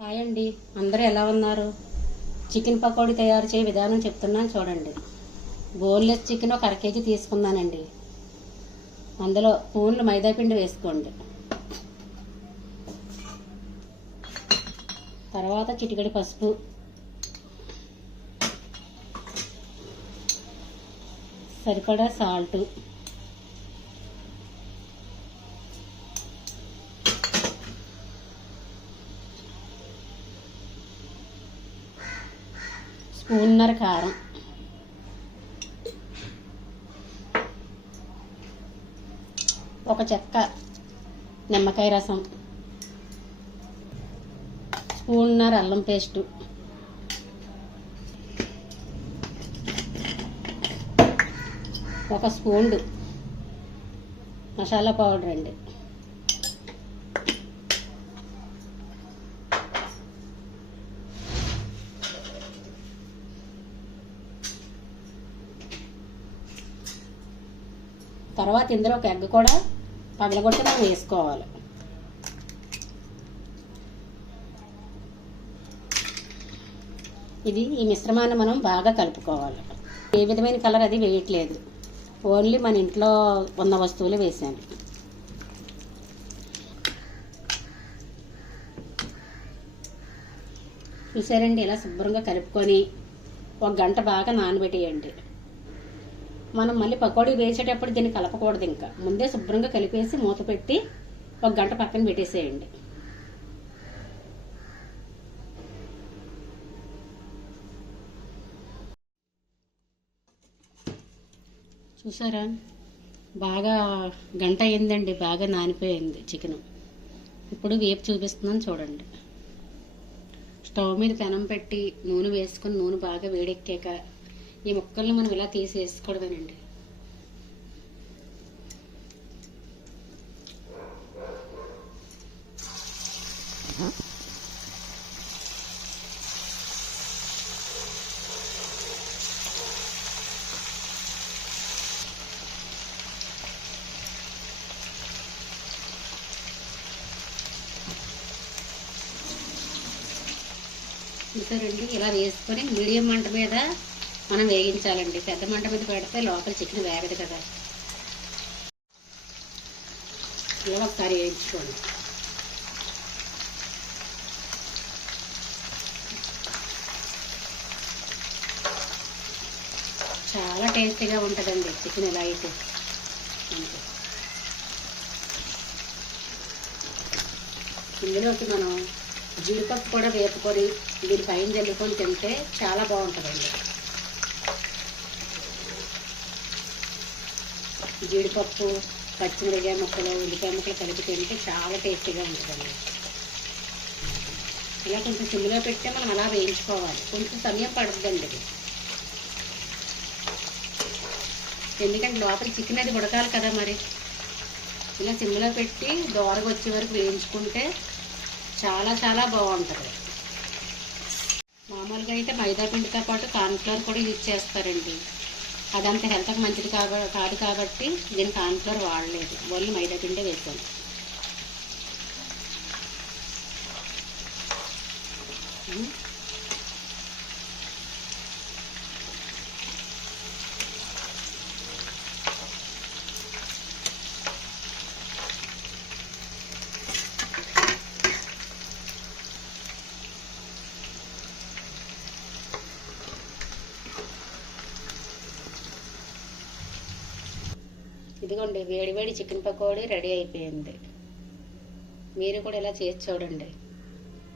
Hi అండి, అందరూ ఎలా ఉన్నారు? చికెన్ పకోడీ తయారు చేయ విధానం చెప్తున్నాను చూడండి. బోన్లెస్ చికెన్ ఒక అర కేజీ తీసుకున్నానండి. అందులో స్పూన్లు మైదాపిండి వేసుకోండి. తర్వాత చిటికెడు పసుపు, సరిపడా సాల్టు, స్పూన్నర కారం, ఒక చెక్క నిమ్మకాయ రసం, స్పూన్నర అల్లం పేస్టు, ఒక స్పూన్ మసాలా పౌడర్ అండి. తర్వాత ఇందులో ఒక ఎగ్ కూడా పగలగొట్టి మనం వేసుకోవాలి. ఈ మిశ్రమాన్ని మనం బాగా కలుపుకోవాలి. ఏ విధమైన కలర్ అది వేయట్లేదు, ఓన్లీ మన ఇంట్లో ఉన్న వస్తువులు వేసాను. చూసారండి, ఇలా శుభ్రంగా కలుపుకొని ఒక గంట బాగా నానబెట్టేయండి. మనం మళ్ళీ పకోడీ వేసేటప్పుడు దీన్ని కలపకూడదు, ఇంకా ముందే శుభ్రంగా కలిపేసి మూత పెట్టి ఒక గంట పక్కన పెట్టేసేయండి. చూసారా, బాగా గంట అయిందండి, బాగా నానిపోయింది చికెన్. ఇప్పుడు వేపు చూపిస్తున్నాను చూడండి. స్టవ్ మీద పెనం పెట్టి నూనె వేసుకొని నూనె బాగా వేడెక్కాక ఈ ముక్కల్ని మనం ఇలా తీసి వేసుకోవడమేనండి. చూసారండి, ఇలా వేసుకొని మీడియం మంట మీద మనం వేగించాలండి. పెద్ద మంట మీద పెడితే లోపల చికెన్ వేగదు కదా. ఇలా ఒకసారి వేయించుకోండి. చాలా టేస్టీగా ఉంటుందండి చికెన్ ఇలా అయితే. ఇందులోకి మనం జీడిపప్పు కూడా వేపుకొని దీని పైన జల్లుకొని తింటే చాలా బాగుంటుందండి. జీడిపప్పు, పచ్చిమిరపకాయ ముక్కలు, ఉల్లిపాయ ముక్కలు కలిపి తింటే చాలా టేస్టీగా ఉంటుందండి. ఇలా కొంచెం సిమ్లో పెడితే మనం అలా వేయించుకోవాలి. కొంచెం సమయం పడుతుందండి ఇది, ఎందుకంటే లోపల చికెన్ అది ఉడకాలి కదా. మరి ఇలా సిమ్లో పెట్టి దోరగా వచ్చే వరకు వేయించుకుంటే చాలా చాలా బాగుంటుంది. మామూలుగా అయితే మైదా పిండితో పాటు కార్న్ఫ్లవర్ కూడా యూజ్ చేస్తారండి. అదంత హెల్త్కి మంచిది కాదు కాబట్టి దీని కార్న్ఫ్లవర్ వాడలేదు, ఓన్లీ మైదా పిండి వేసాను. ఇదిగోండి, వేడివేడి చికెన్ పకోడీ రెడీ అయిపోయింది. మీరు కూడా ఇలా చేసి చూడండి.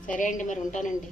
సరే అండి, మరి ఉంటానండి.